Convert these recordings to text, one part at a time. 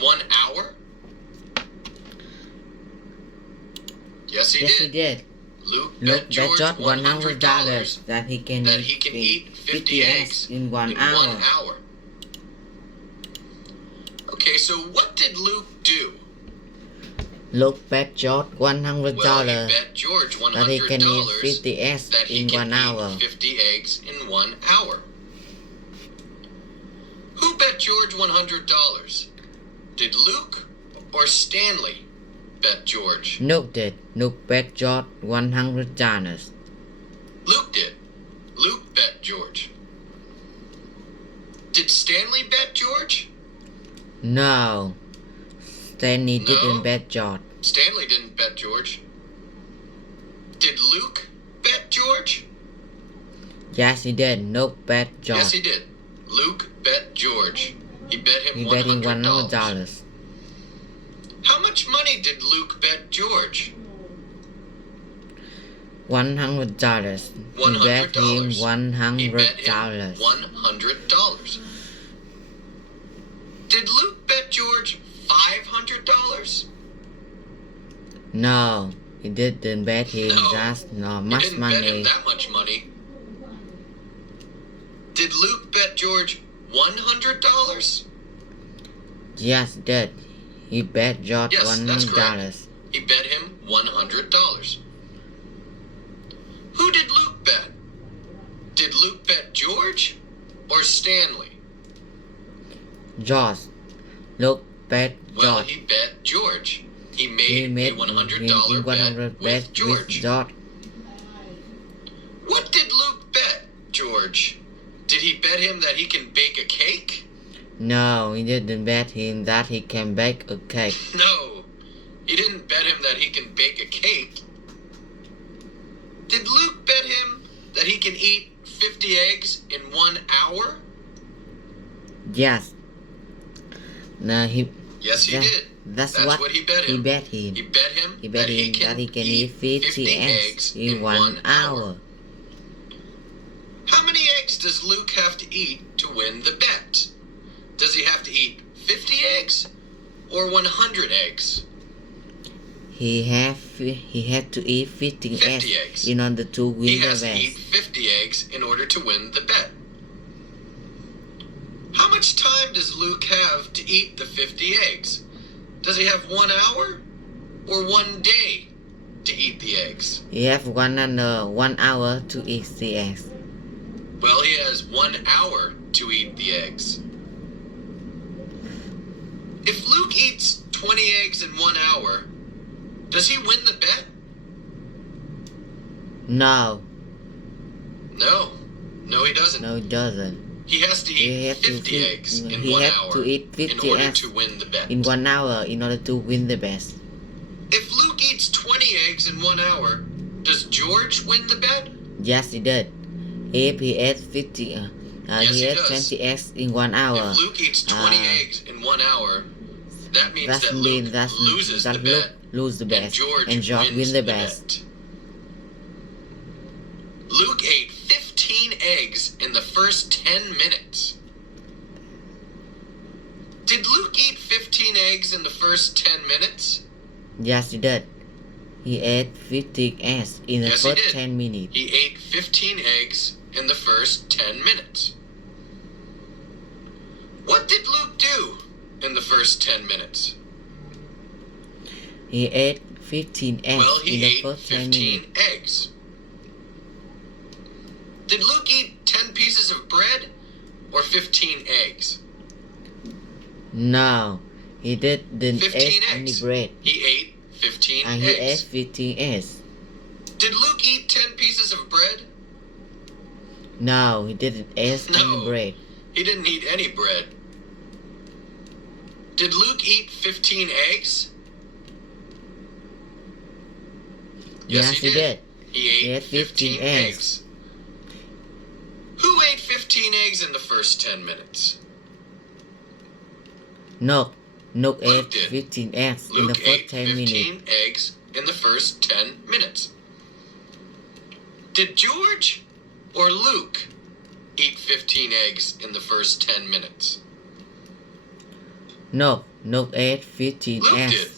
1 hour? Yes, he Yes, did. he did. Luke Luke bet George $100 that he can eat 50 eggs in 1 1 hour. hour. Okay, so what did Luke do? Luke bet George Well, he $100 bet George that he can eat $100 50 eggs that he in can 1 hour. eat 50 eggs in 1 hour. Who bet George $100? Did Luke or Stanley bet George? Luke did. Luke bet George $100. Luke did. Luke bet George. Did Stanley bet George? No. Stanley No? didn't bet George. Stanley didn't bet George. Did Luke bet George? Yes, he did. Luke bet George. Yes, he did. Luke bet George. He bet him He bet him $100. $100. How much money did Luke bet George? $100. He bet him He bet him $100. $100. Did Luke bet George $500? No, he didn't bet him No, that he much didn't bet him money. that much money. Did Luke bet George $100? Yes, he did. He bet George Yes, that's $100. correct. He bet him $100. Who did Luke bet? Did Luke bet George or Stanley? George. Luke bet Well, George. he bet George. He He made made a $100 bet with George. What did Luke bet George? Did he bet him that he can bake a cake? No, he didn't bet him that he can bake a cake. No, he didn't bet him that he can bake a cake. Did Luke bet him that he can eat 50 eggs in 1 hour? Yes. No, Yes, he did. That's what what he bet him. he bet him. He bet him He bet that him that he can eat 50 eggs in 1 hour. How many eggs does Luke have to eat to win the bet? Does he have to eat 50 eggs or 100 eggs? He had to eat 50 eggs. in order to win He the has to bet. eat 50 eggs in order to win the bet. How much time does Luke have to eat the 50 eggs? Does he have 1 hour or 1 day to eat the eggs? He has 1 hour to eat the eggs. Well, he has 1 hour to eat the eggs. If Luke eats 20 eggs in 1 hour, does he win the bet? No. No, he doesn't. No, he doesn't. He has to eat 50 eggs in 1 hour to eat 50 in order eggs to win the bet. in 1 hour in order to win the bet. If Luke eats 20 eggs in 1 hour, does George win the bet? Yes, he did. If he ate 50, Yes, he he ate does. 20 eggs in 1 hour. If Luke eats 20 eggs in 1 hour, that means that Luke loses the bet, lose the bet, and George wins the bet. bet. Luke ate 15 eggs in the first 10 minutes. Did Luke eat 15 eggs in the first 10 minutes? Yes, he did. He ate 50 eggs in the Yes, he first did. 10 minutes. He ate 15 eggs in the first 10 minutes. What did Luke do in the first 10 minutes? He ate 15 eggs Well, he in the ate first 10 15 minutes. eggs. Did Luke eat 10 pieces of bread or 15 eggs? No, he didn't 15 eat any eggs. bread. He ate 15 And he ate eggs. 15 eggs. Did Luke eat 10 pieces of bread? No, he didn't eat No. any bread. He didn't eat any bread. Did Luke eat 15 eggs? Yes, he did. He ate 15 eggs. Who ate 15 eggs in the first 10 minutes? Luke Luke ate did. 15 eggs in the Luke first ate 10 15 minutes. eggs in the first 10 minutes. Did George or Luke eat 15 eggs in the first 10 minutes? No, Luke ate 15 Luke eggs did.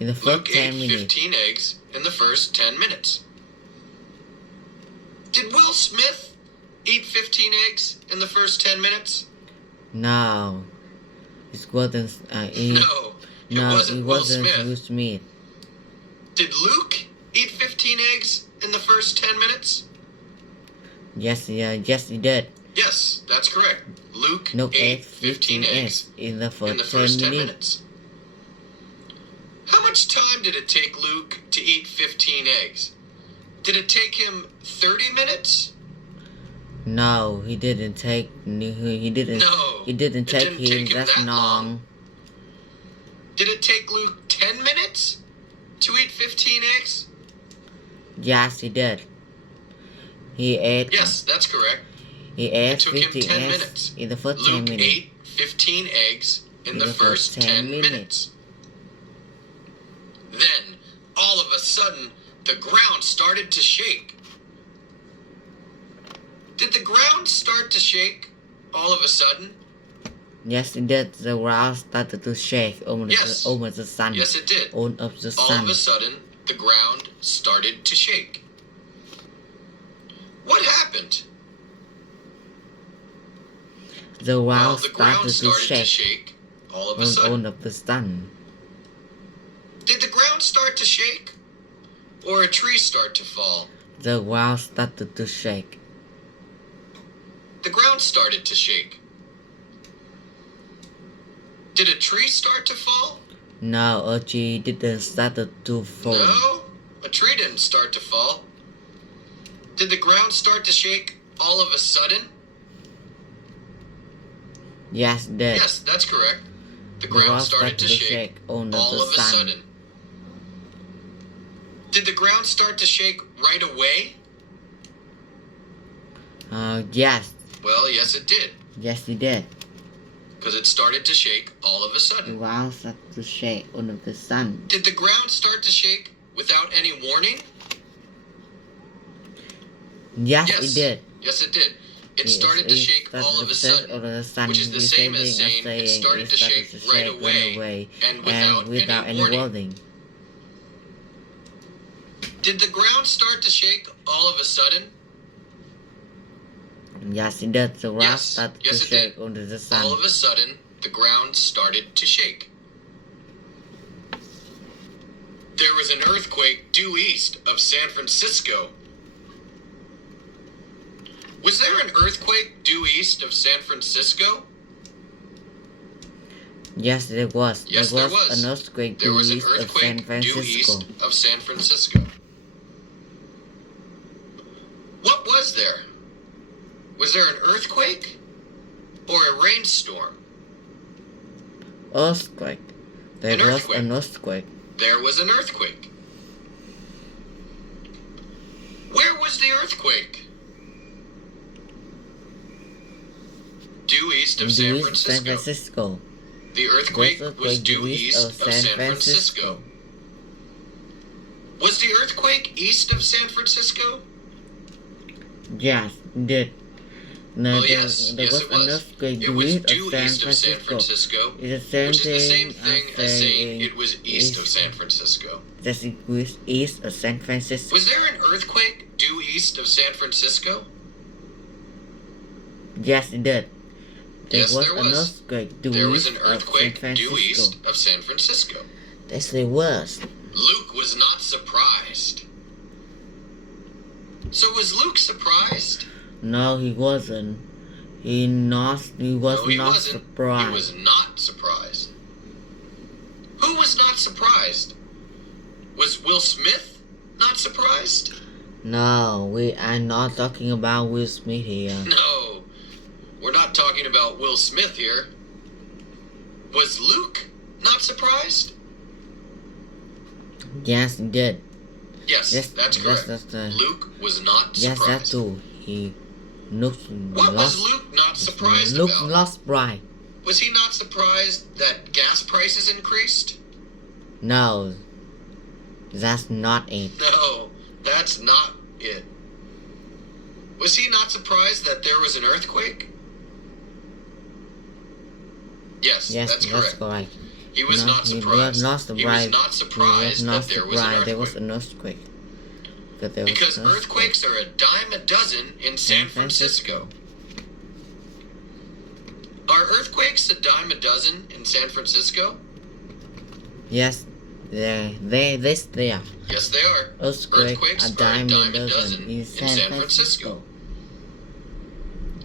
in the first Luke 10 ate minutes. 15 eggs in the first 10 minutes. Did Will Smith eat 15 eggs in the first 10 minutes? No, it wasn't. It wasn't Will Smith. Will Smith. Did Luke eat 15 eggs in the first 10 minutes? Yes, he did. Yes, that's correct. Luke Luke ate 15 eggs in the in the first first 10 10 minutes. minutes. How much time did it take Luke to eat 15 eggs? Did it take him 30 minutes? No, he didn't take. He didn't. No, It didn't take him that that long. long. Did it take Luke 10 minutes to eat 15 eggs? Yes, he did. He ate. Yes, that's correct. He ate It took him 15 10 eggs minutes. in the first 10 Luke minutes. ate 15 eggs in the first 10 minutes. Then, all of a sudden, the ground started to shake. Did the ground start to shake all of a sudden? Yes, it did. The ground started to shake over Yes. the sun. Yes, it did. All of the All sun. of a sudden, the ground started to shake. What happened? The Well, ground the ground started to started to shake shake all of a sudden. all of the sun. Did the ground start to shake? Or a tree start to fall? The ground started to shake. The ground started to shake. Did a tree start to fall? No, a tree didn't start to fall. No, a tree didn't start to fall. Did the ground start to shake all of a sudden? Yes, it did. Yes, that's correct. The ground started to shake all all of a sun. sudden. Did the ground start to shake right away? Yes. Well, yes, it did. Yes, it did. Because it started to shake all of a The sudden. ground started to shake all of the sun. Did the ground start to shake without any warning? Yes, it did. Yes, it did. It started to shake all of a sudden, which is the same as saying it started to shake right away and without any warning. Did the ground start to shake all of a sudden? Yes, it did. The ground Yes, started yes, to it shake did. all of the sun. All of a sudden, the ground started to shake. There was an earthquake due east of San Francisco. Was there an earthquake due east of San Francisco? Yes, there was. Yes, there there was. An earthquake There due was an east of San earthquake due Francisco. east of San Francisco. What was there? Was there an earthquake or a rainstorm? Earthquake. There An was earthquake. an earthquake. There was an earthquake. Where was the earthquake? Due east of San Francisco. The earthquake was due east of San Francisco. Was the earthquake east of San Francisco? Yes, it did. No, Oh, yes, there yes, was it an was. earthquake It due was east due of San east of San Francisco. Francisco, It's the same which is the same thing thing as saying it was east of San Francisco. That's east of San Francisco. Was there an earthquake due east of San Francisco? Yes, it did. Yes, there an was. earthquake due There was east an of San earthquake due Francisco. east of San Francisco. Yes, there was. Luke was not surprised. So was Luke surprised? No, he wasn't. He was No, he not wasn't. surprised. He was not surprised. Who was not surprised? Was Will Smith not surprised? No, we are not talking about Will Smith here. No, we're not talking about Will Smith here. Was Luke not surprised? Yes, he did. Yes, that's correct. Luke was not Yes, surprised. that's true. He looked What lost. was Luke not surprised Luke about? lost pride. Was he not surprised that gas prices increased? No, that's not it. No, that's not it. Was he not surprised that there was an earthquake? Yes, Yes, that's correct. correct. He was not He surprised. was not surprised. He was not surprised that there was an There was earthquake. an earthquake. Because earthquakes are a dime a dozen in San Francisco. Are earthquakes a dime a dozen in San Francisco? Yes, they are. Yes, they are. Earthquakes are a dime a dozen in San Francisco.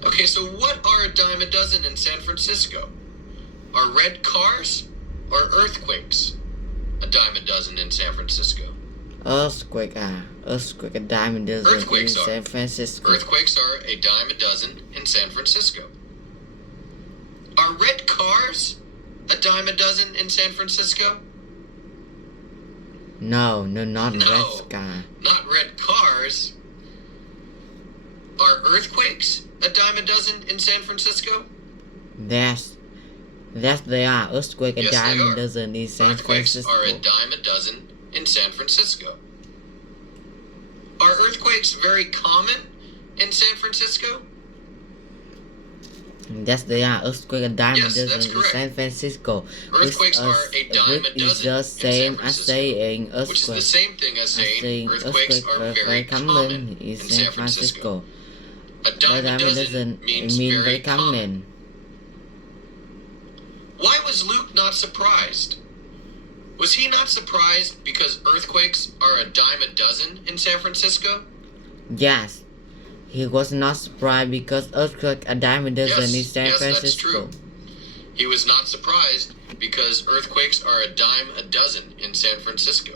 Okay, so what are a dime a dozen in San Francisco? Are red cars or earthquakes a dime a dozen in San Francisco? Earthquake a dime a dozen Earthquakes in are. San Francisco. Earthquakes are a dime a dozen in San Francisco. Are red cars a dime a dozen in San Francisco? No, not No, red sky. not red cars. Are earthquakes a dime a dozen in San Francisco? Yes, they are. Earthquake a Yes, dime they a are. dozen in San Earthquakes Francisco. are a dime a dozen in San Francisco. Are earthquakes very common in San Francisco? Yes, they are. Earthquake a dime Yes, a that's dozen in correct. San Francisco. Earthquakes are a dime a Which is dozen the in San same as Francisco. saying Which is the earthquake. same thing as saying earthquakes are very common in San Francisco. A dime a dozen means very common. Why was Luke not surprised? Was he not surprised because earthquakes are a dime a dozen in San Francisco? Yes, he was not surprised because earthquake a dime a dozen in San Yes, Francisco. that's true. He was not surprised because earthquakes are a dime a dozen in San Francisco.